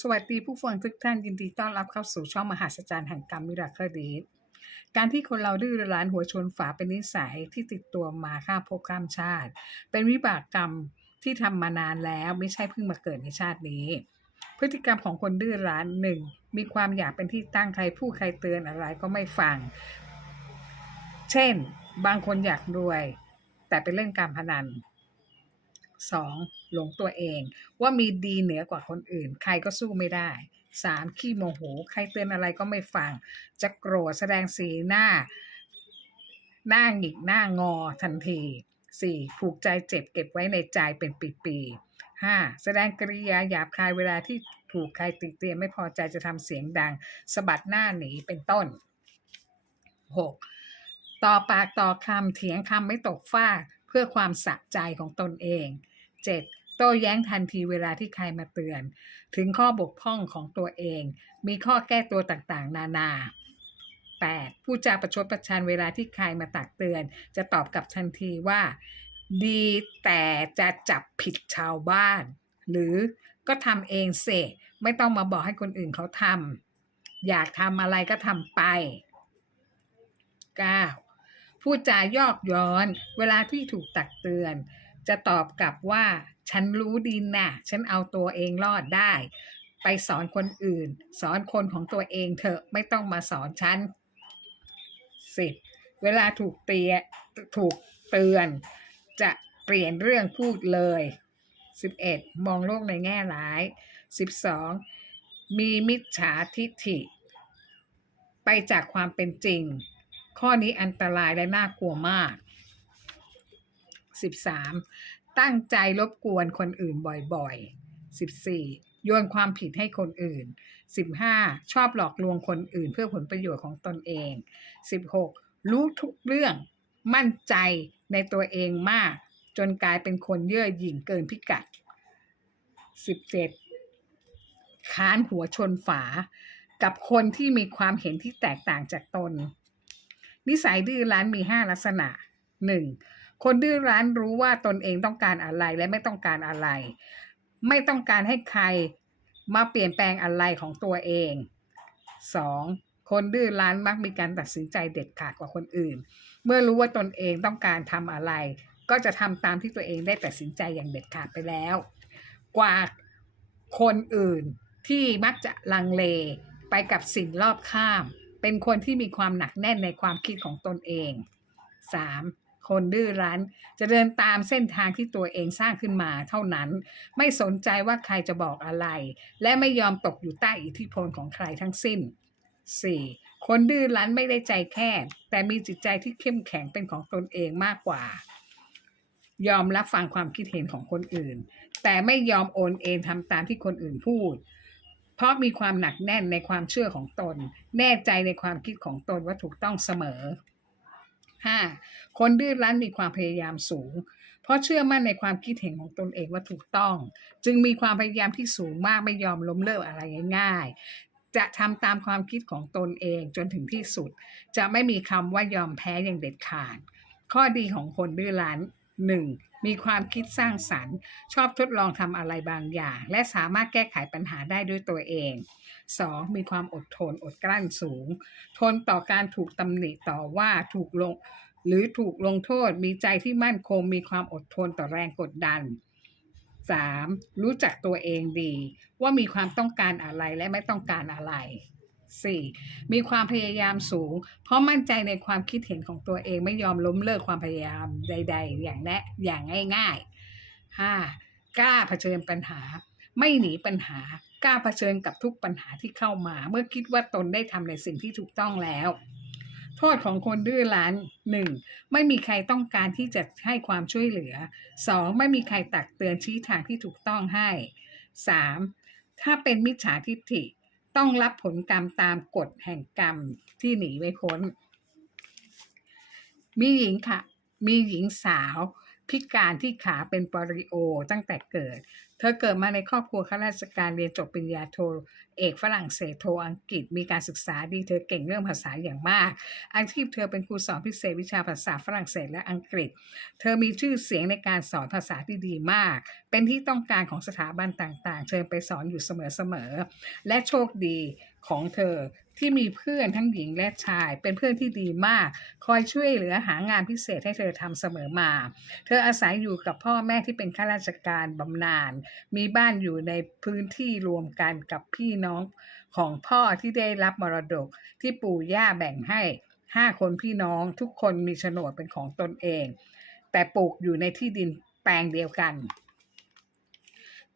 สวัสดีผู้ฟังทุกท่านยินดีต้อนรับเข้าสู่ช่องมหาสจรรย์แห่งกรรมมิราเคิลดีการที่คนเราดื้อรั้นหัวชนฝาเป็นนิสัยที่ติดตัวมาข้ามภพข้ามชาติ เป็นวิบากกรรมที่ทำมานานแล้วไม่ใช่เพิ่งมาเกิดในชาตินี้ พฤติกรรมของคนดื้อรั้นหนึ่งมีความอยากเป็นที่ตั้งใครผู้ใครเตือนอะไรก็ไม่ฟัง เช่น บางคนอยากรวย แต่ไปเล่นการพนัน 2. หลงตัวเอง ว่ามีดีเหนือกว่าคนอื่น ใครก็สู้ไม่ได้ 3. ขี้โมโห ใครเตือนอะไรก็ไม่ฟัง จะโกรธแสดงสีหน้า หน้าหงิกหน้างอทันที 4. ผูกใจเจ็บเก็บไว้ในใจเป็นปีๆ 5. แสดงกริยาหยาบคายเวลาที่ถูกใครติเตียนไม่พอใจจะทำเสียงดังสะบัดหน้าหนีเป็นต้น 6. ต่อปากต่อคำเถียงคำไม่ตกฟ้าเพื่อความสะใจของตนเอง 7. โต้แย้งทันทีเวลาที่ใครมาเตือน ถึงข้อบกพร่องของตัวเอง มีข้อแก้ตัวต่างๆ นานา 8. ผู้จาประชดประชันเวลาที่ใครมาตักเตือน จะตอบกลับทันทีว่า ดีแต่จะจับผิดชาวบ้าน หรือก็ทำเองเสไม่ต้องมาบอกให้คนอื่นเขาทำอยากทำอะไรก็ทำไป 9. ผู้จายอกย้อน เวลาที่ถูกตักเตือน จะตอบกลับว่า ฉันรู้ดีนะฉันเอาตัวเองรอดได้ ไปสอนคนอื่น สอนคนของตัวเองเถอะไม่ต้องมาสอนฉัน 10. เวลาถูกเตียถูกเตือน จะเปลี่ยนเรื่องพูดเลย 11. มองโลกในแง่ร้าย 12. มีมิจฉาทิฐิ ไปจากความเป็นจริง ข้อนี้อันตรายและน่ากลัวมาก 13. ตั้งใจรบกวนคนอื่นบ่อยๆ 14. โยนความผิดให้คนอื่น 15. ชอบหลอกลวงคนอื่นเพื่อผลประโยชน์ของตนเอง 16. รู้ทุกเรื่องมั่นใจในตัวเองมาก จนกลายเป็นคนเย่อหยิ่งเกินพิกัด 17. ค้านหัวชนฝา กับคนที่มีความเห็นที่แตกต่างจากตน นิสัยดื้อรั้นมี 5 ลักษณะ 1. คนดื้อรั้นรู้ว่าตนเองต้องการอะไรและไม่ต้องการอะไร ไม่ต้องการให้ใครมาเปลี่ยนแปลงอะไรของตัวเอง 2. คนดื้อรั้นมักมีการตัดสินใจเด็ดขาดกว่าคนอื่น เมื่อรู้ว่าตนเองต้องการทำอะไร ก็จะทำตามที่ตัวเองได้ตัดสินใจอย่างเด็ดขาดไปแล้ว กว่าคนอื่นที่มักจะลังเลไปกับสิ่งรอบข้าม เป็นคนที่มีความหนักแน่นในความคิดของตนเอง 3. คนดื้อรั้น จะเดินตามเส้นทางที่ตัวเองสร้างขึ้นมาเท่านั้น ไม่สนใจว่าใครจะบอกอะไร และไม่ยอมตกอยู่ใต้อิทธิพลของใครทั้งสิ้น 4. คนดื้อรั้นไม่ได้ใจแคบแต่มีจิตใจที่เข้มแข็งเป็นของตนเองมากกว่า ยอมรับฟังความคิดเห็นของคนอื่น แต่ไม่ยอมโอนเอ็นทำตามที่คนอื่นพูด เพราะมีความหนักแน่นในความเชื่อของตน แน่ใจในความคิดของตนว่าถูกต้องเสมอ 5. คนดื้อรั้นมีความพยายามสูง เพราะเชื่อมั่นในความคิดเห็นของตนเองว่าถูกต้อง จึงมีความพยายามที่สูงมากไม่ยอมล้มเลิกอะไรง่ายๆจะทำตามความคิดของตนเองจนถึงที่สุด จะไม่มีคำว่ายอมแพ้อย่างเด็ดขาด ข้อดีของคนดื้อรั้น 1. มีความคิดสร้างสรรค์ ชอบทดลองทำอะไรบางอย่าง และสามารถแก้ไขปัญหาได้ด้วยตัวเอง 2. มีความอดทนอดกลั้นสูง ทนต่อการถูกตำหนิต่อว่าถูกลงหรือถูกลงโทษมีใจที่มั่นคงมีความอดทนต่อแรงกดดัน 3. รู้จักตัวเองดี ว่ามีความต้องการอะไรและไม่ต้องการอะไร 4. มีความพยายามสูง เพราะมั่นใจในความคิดเห็นของตัวเองไม่ยอมล้มเลิกความพยายามใด ๆ อย่างแน่อย่างง่าย ๆ 5. กล้าเผชิญปัญหา ไม่หนีปัญหากล้าเผชิญกับทุกปัญหาที่เข้ามา เมื่อคิดว่าตนได้ทำในสิ่งที่ถูกต้องแล้วโทษของคนดื้อรั้น 1. ไม่มีใครต้องการที่จะให้ความช่วยเหลือ 2. ไม่มีใครตักเตือนชี้ทางที่ถูกต้องให้ 3. ถ้าเป็นมิจฉาทิฏฐิ ต้องรับผลกรรมตามกฎแห่งกรรมที่หนีไม่พ้น มีหญิงค่ะ มีหญิงสาวพิการที่ขาเป็นปริโอตั้งแต่เกิด เธอเกิดมาในครอบครัวข้าราชการเรียนจบปริญญาโท เอกฝรั่งเศสโทอังกฤษมีการศึกษาดีเธอเก่งเรื่องภาษาอย่างมาก อาชีพเธอเป็นครูสอนพิเศษวิชาภาษาฝรั่งเศสและอังกฤษ เธอมีชื่อเสียงในการสอนภาษาที่ดีมาก เป็นที่ต้องการของสถาบันต่างๆ เชิญไปสอนอยู่เสมอๆและโชคดี ของเธอที่มีเพื่อนทั้งหญิงและชาย เป็นเพื่อนที่ดีมาก คอยช่วยเหลือหางานพิเศษให้เธอทำเสมอมา เธออาศัยอยู่กับพ่อแม่ที่เป็นข้าราชการบำนาญมีบ้านอยู่ในพื้นที่รวมกันกับพี่น้องของพ่อที่ได้รับมรดกที่ปู่ย่าแบ่งให้ห้าคนพี่น้องทุกคนมีโฉนดเป็นของตนเอง แต่ปลูกอยู่ในที่ดินแปลงเดียวกัน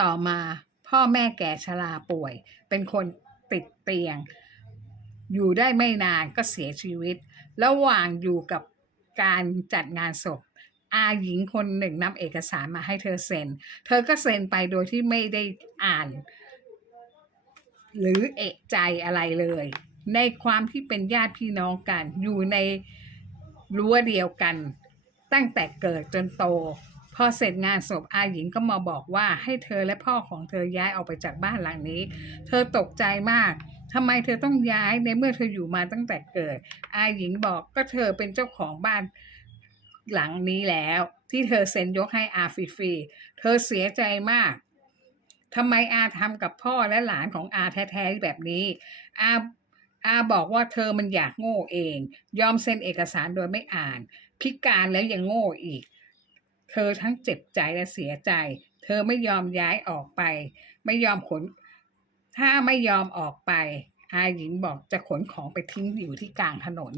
ต่อมาพ่อแม่แก่ชราป่วย เป็นคน ติดเตียง อยู่ได้ไม่นานก็เสียชีวิต ระหว่างอยู่กับการจัดงานศพ อาหญิงคนหนึ่งนำเอกสารมาให้เธอเซ็น เธอก็เซ็นไปโดยที่ไม่ได้อ่าน หรือเอะใจอะไรเลย ในความที่เป็นญาติพี่น้องกัน อยู่ในรั้วเดียวกัน ตั้งแต่เกิดจนโต พอเสร็จงานศพอาหญิงก็มาบอกว่าให้เธอและพ่อของเธอย้ายออกไปจากบ้านหลังนี้ เธอตกใจมากทำไมเธอต้องย้ายในเมื่อเธออยู่มาตั้งแต่เกิด อาหญิงบอกก็เธอเป็นเจ้าของบ้านหลังนี้แล้ว ที่เธอเซ็นยกให้อาฟรีๆเธอเสียใจมากทำไมอาทำกับพ่อและหลานของอาแท้ๆแบบนี้ อาอาบอกว่าเธอมันอยากโง่เอง ยอมเซ็นเอกสารโดยไม่อ่าน พิการแล้วยังโง่อีก ธอทั้งเจ็บใจและเสียใจ เธอไม่ยอมย้ายออกไป ไม่ยอมขน ถ้าไม่ยอมออกไป อาหญิงบอกจะขนของไปทิ้งอยู่ที่กลางถนน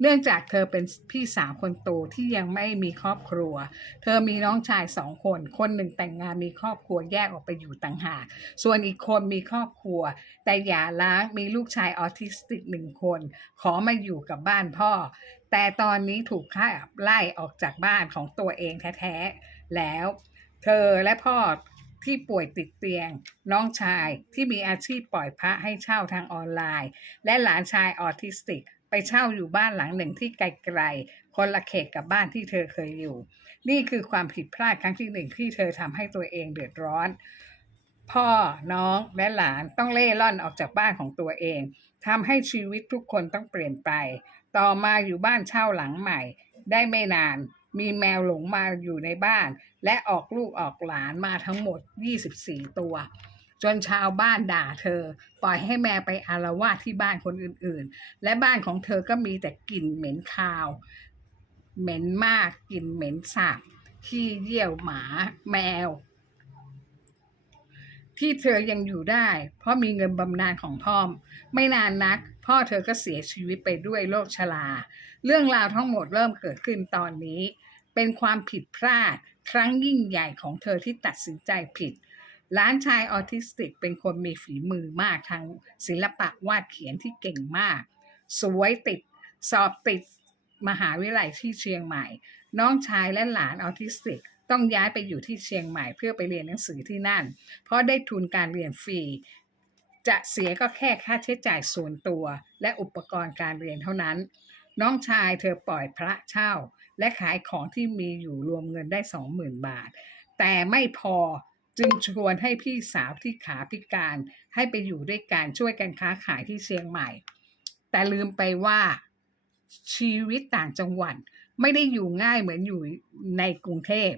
เนื่องจากเธอเป็นพี่สาวคนโตที่ยังไม่มีครอบครัว เธอมีน้องชายสองคน คนหนึ่งแต่งงานมีครอบครัวแยกออกไปอยู่ต่างหาก ส่วนอีกคนมีครอบครัว แต่อย่าล้างมีลูกชายออทิสติกหนึ่งคน ขอมาอยู่กับบ้านพ่อ แต่ตอนนี้ถูกขับไล่ออกจากบ้านของตัวเองแท้ๆ แล้ว เธอและพ่อที่ป่วยติดเตียง น้องชายที่มีอาชีพปล่อยพระให้เช่าทางออนไลน์ และหลานชายออทิสติก ไปเช่าอยู่บ้านหลังหนึ่งที่ไกลๆ คนละเขตกับบ้านที่เธอเคยอยู่ นี่คือความผิดพลาดครั้งที่หนึ่งที่เธอทำให้ตัวเองเดือดร้อน พ่อ น้อง และหลานต้องเล่ร่อนออกจากบ้านของตัวเองทำให้ชีวิตทุกคนต้องเปลี่ยนไป ต่อมาอยู่บ้านเช่าหลังใหม่ ได้ไม่นาน มีแมวหลงมาอยู่ในบ้าน และออกลูกออกหลานมาทั้งหมด 24 ตัว จนชาวบ้านด่าเธอ ปล่อยให้แมวไปอารวาสที่บ้านคนอื่นๆ และบ้านของเธอก็มีแต่กลิ่นเหม็นคาว เหม็นมากกลิ่นเหม็นสาบขี้เยี่ยวหมาแมว ที่เธอยังอยู่ได้ เพราะมีเงินบำนาญของพ่อไม่นานนัก พ่อเธอก็เสียชีวิตไปด้วยโรคชรา เรื่องราวทั้งหมดเริ่มเกิดขึ้นตอนนี้ เป็นความผิดพลาดครั้งยิ่งใหญ่ของเธอที่ตัดสินใจผิด ล้านชายออทิสติกเป็นคนมีฝีมือมากทางศิลปะวาดเขียนที่เก่งมาก สวยติดสอบติดมหาวิทยาลัยที่เชียงใหม่ น้องชายและหลานออทิสติกต้องย้ายไปอยู่ที่เชียงใหม่เพื่อไปเรียนหนังสือที่นั่น เพราะได้ทุนการเรียนฟรี จะเสียก็แค่ค่าใช้จ่ายส่วนตัว และอุปกรณ์การเรียนเท่านั้น น้องชายเธอปล่อยพระเช่า และขายของที่มีอยู่รวมเงินได้สองหมื่นบาท แต่ไม่พอ จึงชวนให้พี่สาวที่ขาพิการให้ไปอยู่ด้วยกันช่วยกันค้าขายที่เชียงใหม่ แต่ลืมไปว่าชีวิตต่างจังหวัดไม่ได้อยู่ง่ายเหมือนอยู่ในกรุงเทพ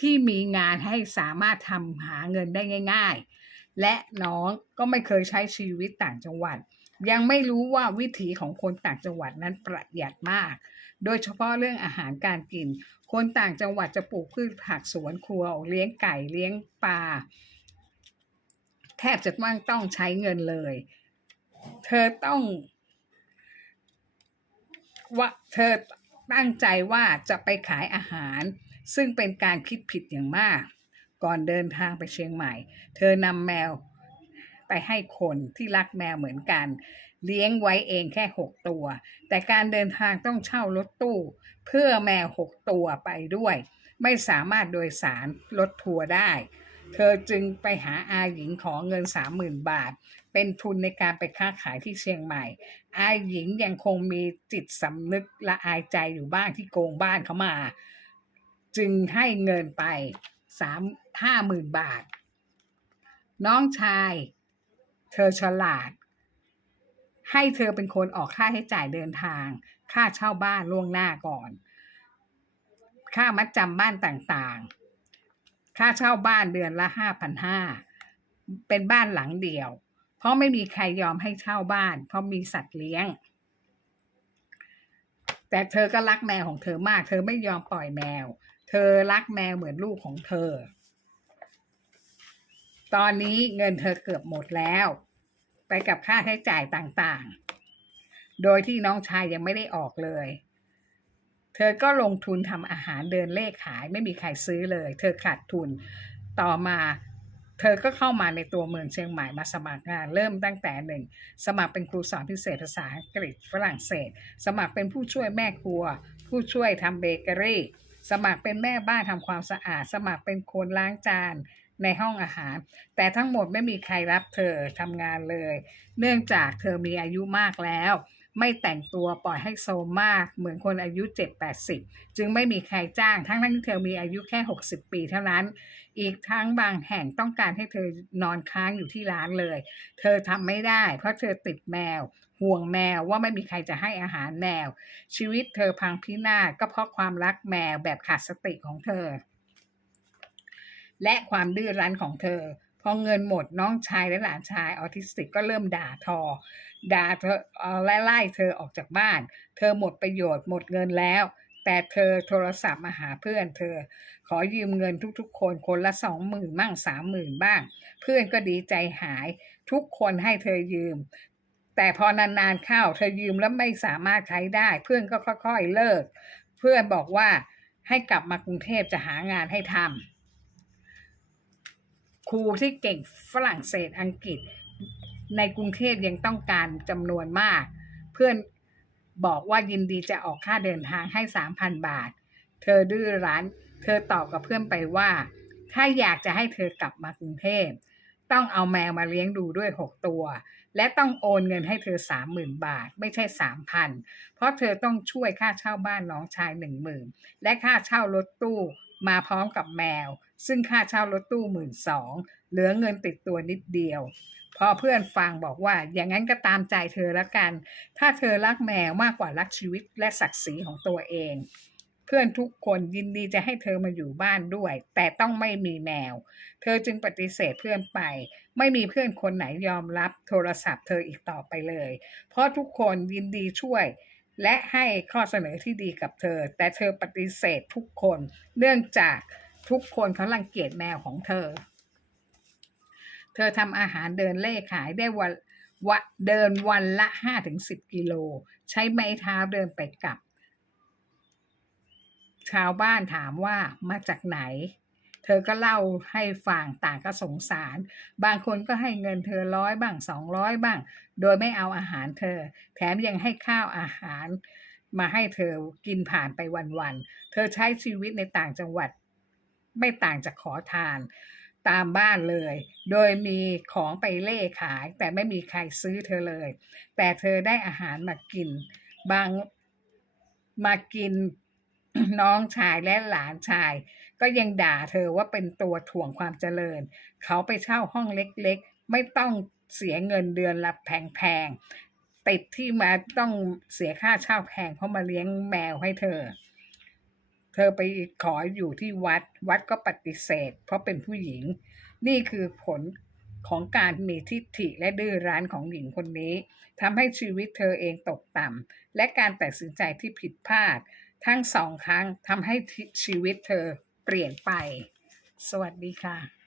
ที่มีงานให้สามารถทำหาเงินได้ง่าย ๆ และน้องก็ไม่เคยใช้ชีวิตต่างจังหวัด ยังไม่รู้ว่าวิถีของคนต่างจังหวัดนั้นประหยัดมาก โดยเฉพาะเรื่องอาหารการกิน คนต่างจังหวัดจะปลูกพืชผักสวนครัว เลี้ยงไก่เลี้ยงปลาแทบจะต้องต้องใช้เงินเลย เธอต้องว่าเธอตั้งใจว่าจะไปขายอาหาร ซึ่งเป็นการคิดผิดอย่างมาก ก่อนเดินทางไปเชียงใหม่ เธอนำแมวไปให้คนที่รักแมวเหมือนกัน เลี้ยงไว้เองแค่หกตัว แต่การเดินทางต้องเช่ารถตู้ เพื่อแมวหกตัวไปด้วย ไม่สามารถโดยสารรถทัวร์ได้ เธอจึงไปหาอาหญิงขอเงินสามหมื่นบาท เป็นทุนในการไปค้าขายที่เชียงใหม่ อายหญิงยังคงมีจิตสำนึกละอายใจอยู่บ้างที่โกงบ้านเขามา จึงให้เงินไปสามห้าหมื่นบาท น้องชาย เธอฉลาด ให้เธอเป็นคนออกค่าใช้จ่ายเดินทาง ค่าเช่าบ้านล่วงหน้าก่อน ค่ามัดจำบ้านต่างๆ ค่าเช่าบ้านเดือนละห้าพันห้าเป็นบ้านหลังเดียว เพราะไม่มีใครยอมให้เช่าบ้าน เพราะมีสัตว์เลี้ยง แต่เธอก็รักแมวของเธอมาก เธอไม่ยอมปล่อยแมว เธอรักแมวเหมือนลูกของเธอ ตอนนี้เงินเธอเกือบหมดแล้ว ไปกับค่าใช้จ่ายต่างๆ โดยที่น้องชายยังไม่ได้ออกเลย เธอก็ลงทุนทำอาหารเดินเลขขายไม่มีใครซื้อเลย เธอขาดทุน ต่อมาเธอก็เข้ามาในตัวเมืองเชียงใหม่มาสมัครงาน เริ่มตั้งแต่หนึ่งสมัครเป็นครูสอนพิเศษภาษาอังกฤษฝรั่งเศส สมัครเป็นผู้ช่วยแม่ครัว ผู้ช่วยทำเบเกอรี่ สมัครเป็นแม่บ้านทำความสะอาด สมัครเป็นคนล้างจาน ในห้องอาหาร แต่ทั้งหมดไม่มีใครรับเธอทำงานเลย เนื่องจากเธอมีอายุมากแล้ว ไม่แต่งตัวปล่อยให้โซมมาก เหมือนคนอายุ 7-80 จึงไม่มีใครจ้างทั้งที่เธอมีอายุแค่ 60 ปีเท่านั้น อีกทั้งบางแห่งต้องการให้เธอนอนค้างอยู่ที่ร้านเลย เธอทำไม่ได้ เพราะเธอติดแมวห่วงแมวว่าไม่มีใครจะให้อาหารแมวชีวิตเธอพังพินาศก็เพราะความรักแมวแบบขาดสติของเธอ และความดื้อรั้นของเธอ พอเงินหมดน้องชายและหลานชายออทิสติกก็เริ่มด่าทอ ด่าเธอไล่ไล่เธอออกจากบ้าน เธอหมดประโยชน์หมดเงินแล้ว แต่เธอโทรศัพท์มาหาเพื่อนเธอ ขอยืมเงินทุกๆ คนคนละสองหมื่นบ้างสามหมื่นบ้าง เพื่อนก็ดีใจหาย ทุกคนให้เธอยืมแต่พอนานๆเข้าเธอยืมแล้วไม่สามารถใช้ได้ เพื่อนก็ค่อยๆเลิก เพื่อนบอกว่าให้กลับมากรุงเทพจะหางานให้ทำ รูที่เก่งฝรั่งเศสอังกฤษ ในกรุงเทพยังต้องการจำนวนมาก เพื่อนบอกว่ายินดีจะออกค่าเดินทางให้สามพันบาท เธอดื้อรั้นเธอตอบกับเพื่อนไปว่า ถ้าอยากจะให้เธอกลับมากรุงเทพ ต้องเอาแมวมาเลี้ยงดูด้วยหกตัว และต้องโอนเงินให้เธอสามหมื่นบาท ไม่ใช่สามพันเพราะเธอต้องช่วยค่าเช่าบ้านน้องชายหนึ่งหมื่นและค่าเช่ารถตู้มาพร้อมกับแมว ซึ่งค่าเช่ารถตู้หมื่นสองเหลือเงินติดตัวนิดเดียว พอเพื่อนฟังบอกว่า อย่างนั้นก็ตามใจเธอละกัน ถ้าเธอรักแมวมากกว่ารักชีวิตและศักดิ์ศรีของตัวเอง เพื่อนทุกคนยินดีจะให้เธอมาอยู่บ้านด้วย แต่ต้องไม่มีแมว เธอจึงปฏิเสธเพื่อนไป ไม่มีเพื่อนคนไหนยอมรับโทรศัพท์เธออีกต่อไปเลย เพราะทุกคนยินดีช่วยและให้ข้อเสนอที่ดีกับเธอ แต่เธอปฏิเสธทุกคน เนื่องจาก ทุกคนเขารังเกียจแมวของเธอ เธอทำอาหารเดินเล่ขายได้วันวะเดินวันละห้าถึงสิบกิโล ใช้ไม้เท้าเดินไปกลับ ชาวบ้านถามว่ามาจากไหน เธอก็เล่าให้ฟังต่างก็สงสาร บางคนก็ให้เงินเธอร้อยบ้างสองร้อยบ้าง โดยไม่เอาอาหารเธอ แถมยังให้ข้าวอาหารมาให้เธอกินผ่านไปวันๆ เธอใช้ชีวิตในต่างจังหวัด ไม่ต่างจากขอทาน ตามบ้านเลย โดยมีของไปเล่ขาย แต่ไม่มีใครซื้อเธอเลย แต่เธอได้อาหารมากิน บางมากินน้องชายและหลานชาย ก็ยังด่าเธอว่าเป็นตัวถ่วงความเจริญ เขาไปเช่าห้องเล็กๆ ไม่ต้องเสียเงินเดือนละแพงๆติดที่มาต้องเสียค่าเช่าแพงเพราะมาเลี้ยงแมวให้เธอ เธอไปขออยู่ที่วัด วัดก็ปฏิเสธ เพราะเป็นผู้หญิง นี่คือผลของการมีทิฐิและดื้อรั้นของหญิงคนนี้ทำให้ชีวิตเธอเองตกต่ำและการตัดสินใจที่ผิดพลาด ทั้งสองครั้งทำให้ชีวิตเธอเปลี่ยนไป สวัสดีค่ะ